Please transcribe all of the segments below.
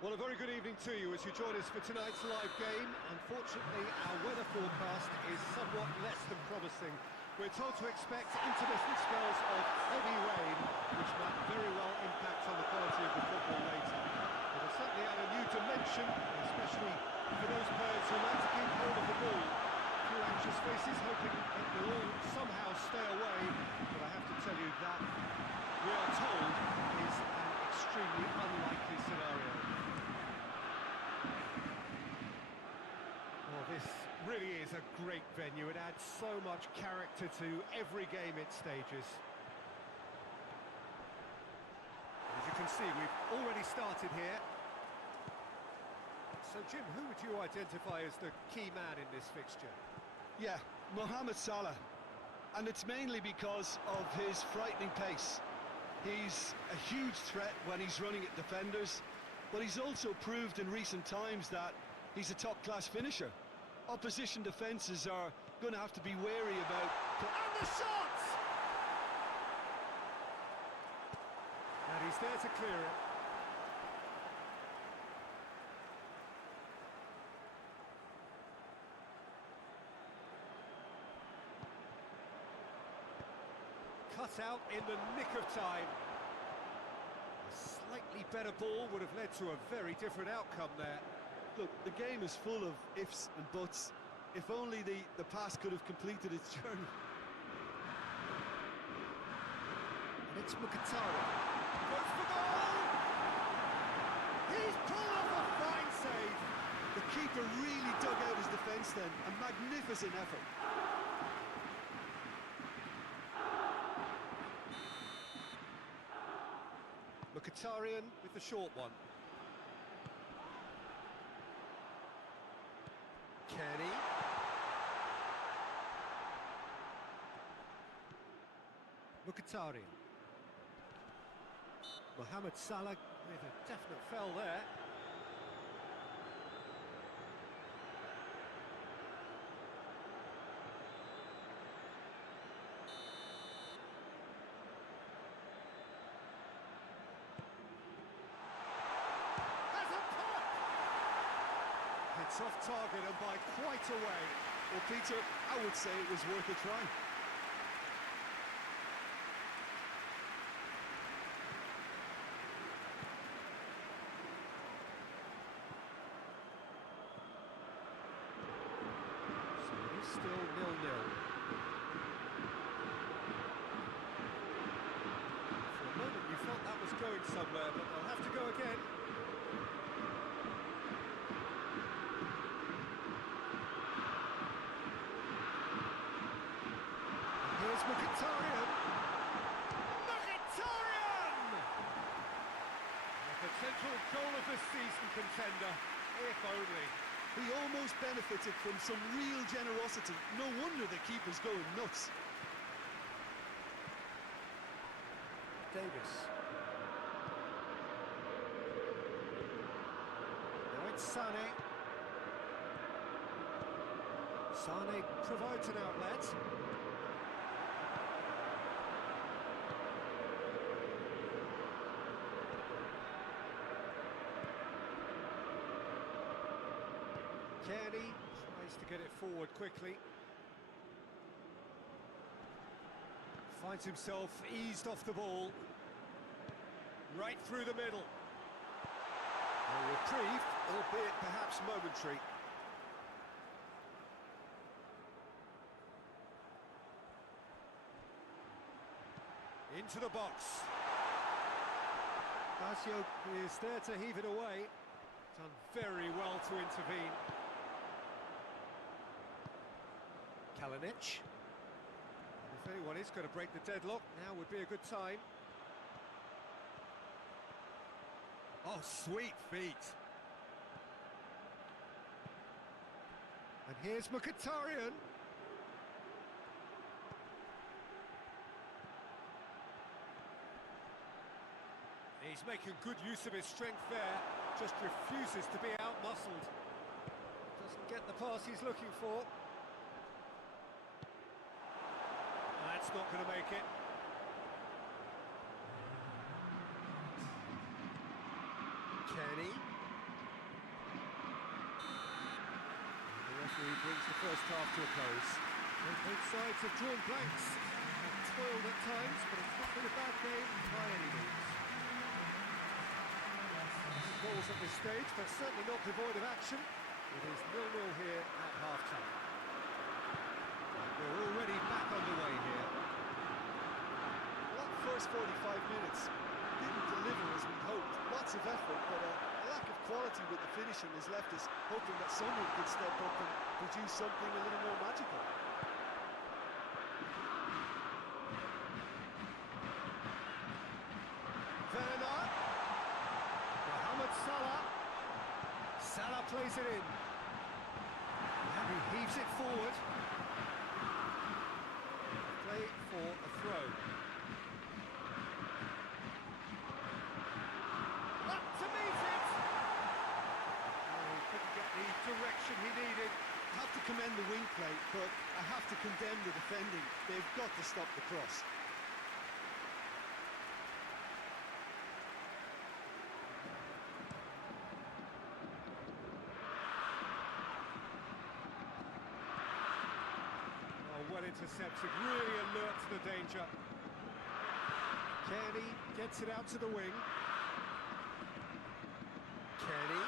Well, a very good evening to you as you join us for tonight's live game. Unfortunately, our weather forecast is somewhat less than promising. We're told to expect intermittent spells of heavy rain, which might very well impact on the quality of the football later. It'll certainly add a new dimension, especially for those players who like to keep hold of the ball. A few anxious faces hoping it will all somehow stay away, but I have to tell you that we are told is an extremely unlikely scenario. Well, this really is a great venue. It adds so much character to every game it stages. As you can see, we've already started here. So, Jim, who would you identify as the key man in this fixture? Yeah, Mohamed Salah. And it's mainly because of his frightening pace. He's a huge threat when he's running at defenders, but he's also proved in recent times that he's a top-class finisher. Opposition defences are going to have to be wary about... And the shot! And he's there to clear it. Cut out in the nick of time. A slightly better ball would have led to a very different outcome there. Look, the game is full of ifs and buts. If only the pass could have completed its journey. And it's Mkhitaryan. Goes for goal! He's pulled off a fine save. The keeper really dug out his defence then. A magnificent effort. Mkhitaryan with the short one. Kenny. Mkhitaryan. Mohamed Salah with a definite foul there. It's off target and by quite a way. Well, Peter, I would say it was worth a try. So it's still 0-0. For a moment you felt that was going somewhere, but they'll have to go again. Here's Mkhitaryan! Mkhitaryan! A potential goal of the season contender, if only. He almost benefited from some real generosity. No wonder the keeper's going nuts. Davis. Now it's Sané. Sané provides an outlet. Kenny tries to get it forward quickly. Finds himself eased off the ball. Right through the middle. A reprieve, albeit perhaps momentary. Into the box. Basio is there to heave it away. Done very well to intervene. Kalinic. And if anyone is going to break the deadlock, now would be a good time. Oh, sweet feet. And here's Mkhitaryan. He's making good use of his strength there, just refuses to be out-muscled. Doesn't get the pass he's looking for. That's not going to make it. Kenny. brings the first half to a close. And both sides have drawn blanks, have toiled at times, but it's not been a bad game by any means. Goals at this stage, but certainly not devoid of action. It is 0-0 here at half-time. We're already back underway here. Well, that first 45 minutes didn't deliver as we'd hoped. Lots of effort, but a lack of quality with the finishing has left us hoping that someone could step up and produce something a little more magical. Werner. Mohamed Salah. Salah plays it in. And he heaves it forward. Play for a throw. Up to meet it! Oh, he couldn't get the direction he needed. I have to commend the wing play, but I have to condemn the defending. They've got to stop the cross. Well intercepted, really alert to the danger. Kenny gets it out to the wing. Kenny.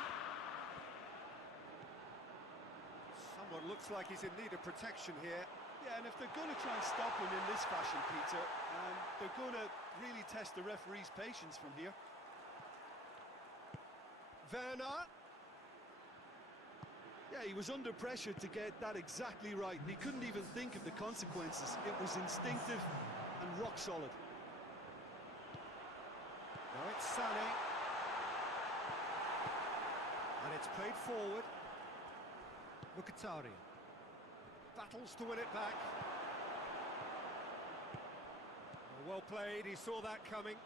Someone looks like he's in need of protection here. Yeah, and if they're going to try and stop him in this fashion, Peter, they're going to really test the referee's patience from here. Werner. Yeah, he was under pressure to get that exactly right, and he couldn't even think of the consequences. It was instinctive and rock solid. Now it's Sané. And it's played forward. Mkhitaryan battles to win it back. Well played, he saw that coming.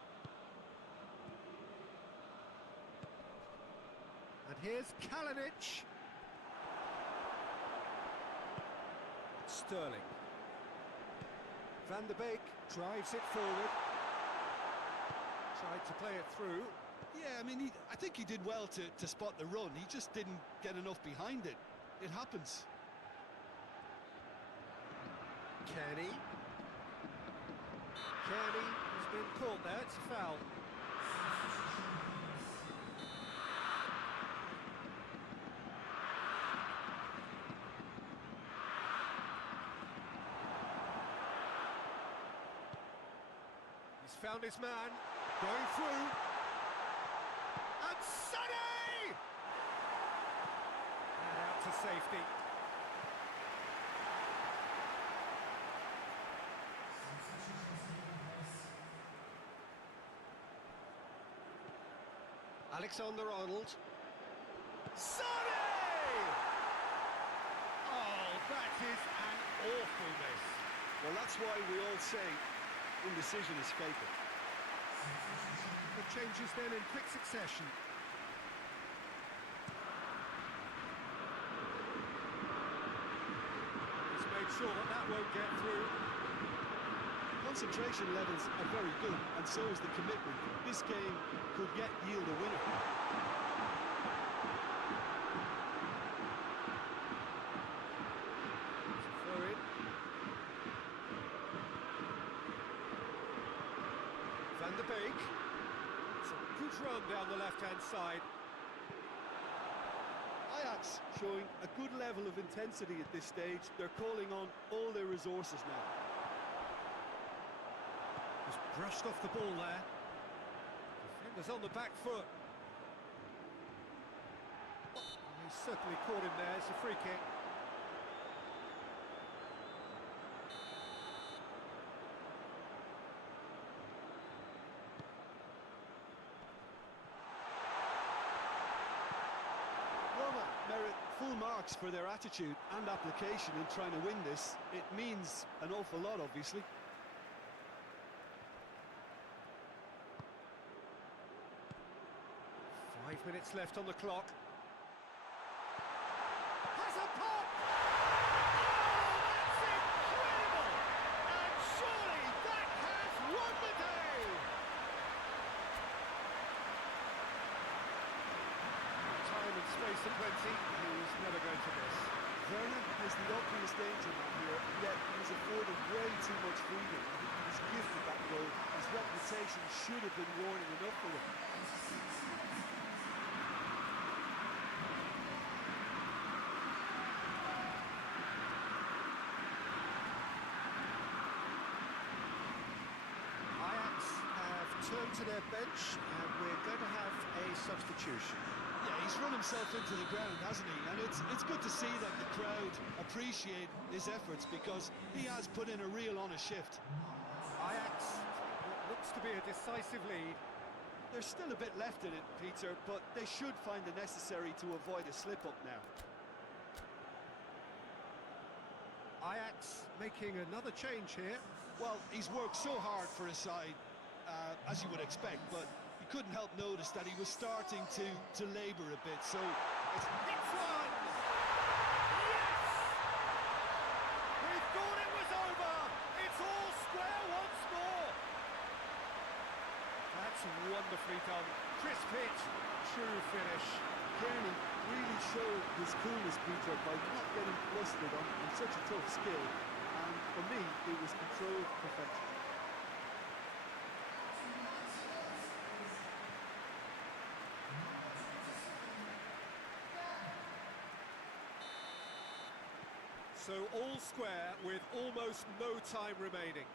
And here's Kalinic. Sterling. Van der Beek drives it forward. Tried to play it through. Yeah, I mean, I think he did well to spot the run. He just didn't get enough behind it. It happens. Kenny. Kenny has been caught there, it's a foul. He's found his man, going through. And Sané! And out to safety. Alexander-Arnold. Sané! Oh, that is an awful miss. Well, that's why we all say indecision is fatal. The changes then in quick succession. He's made sure that that won't get through. Concentration levels are very good, and so is the commitment. This game could yet yield a winner. Throw in. Van der Beek. It's a good run down the left-hand side. Ajax showing a good level of intensity at this stage. They're calling on all their resources now. Just brushed off the ball there. Defender's on the back foot. He's certainly caught him there. It's a free kick. Roma merit full marks for their attitude and application in trying to win this. It means an awful lot, obviously. 5 minutes left on the clock. Has a pop! Oh, that's incredible! And surely that has won the day! Time and space aplenty, he was never going to miss. Werner has the obvious danger man here, and yet he was afforded way too much freedom. I think he was gifted that goal. His reputation should have been warning enough for him. Ajax have turned to their bench, and we're going to have a substitution. Yeah, he's run himself into the ground, hasn't he? And it's good to see that the crowd appreciate his efforts, because he has put in a real honest shift. Ajax, what looks to be a decisive lead. There's still a bit left in it, Peter, but they should find the necessary to avoid a slip-up now. Ajax making another change here. Well, he's worked so hard for his side, as you would expect, but you couldn't help notice that he was starting to labour a bit, so... It's one! Yes! We thought it was over! It's all square once more! That's wonderfully done. Crisp hit, true finish. Kearney really showed his coolness, Peter, by not getting flustered on such a tough skill, and for me, it was controlled perfection. So all square with almost no time remaining.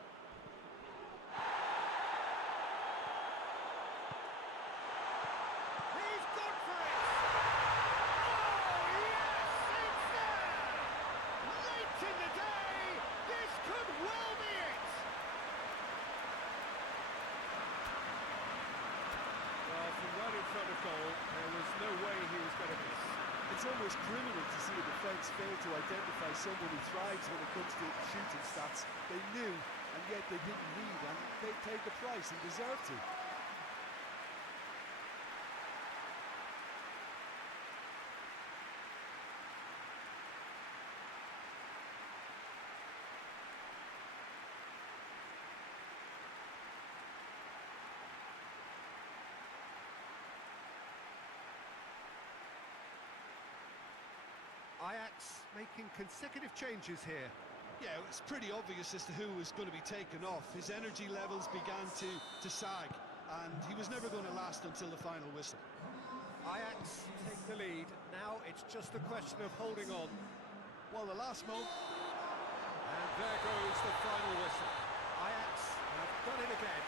He's gone for it! Oh, yes! It's there! Late in the day, this could well be it! Well, from right in front of goal, there was no way he was going to miss. It's almost criminal to see a defence fail to identify someone who thrives when it comes to shooting stats. They knew, and yet they didn't lead, and they paid the price and deserved to. Ajax making consecutive changes here. Yeah, it's pretty obvious as to who was going to be taken off. His energy levels began to sag, and he was never going to last until the final whistle. Ajax take the lead. Now it's just a question of holding on. Well, the last moment... And there goes the final whistle. Ajax have done it again.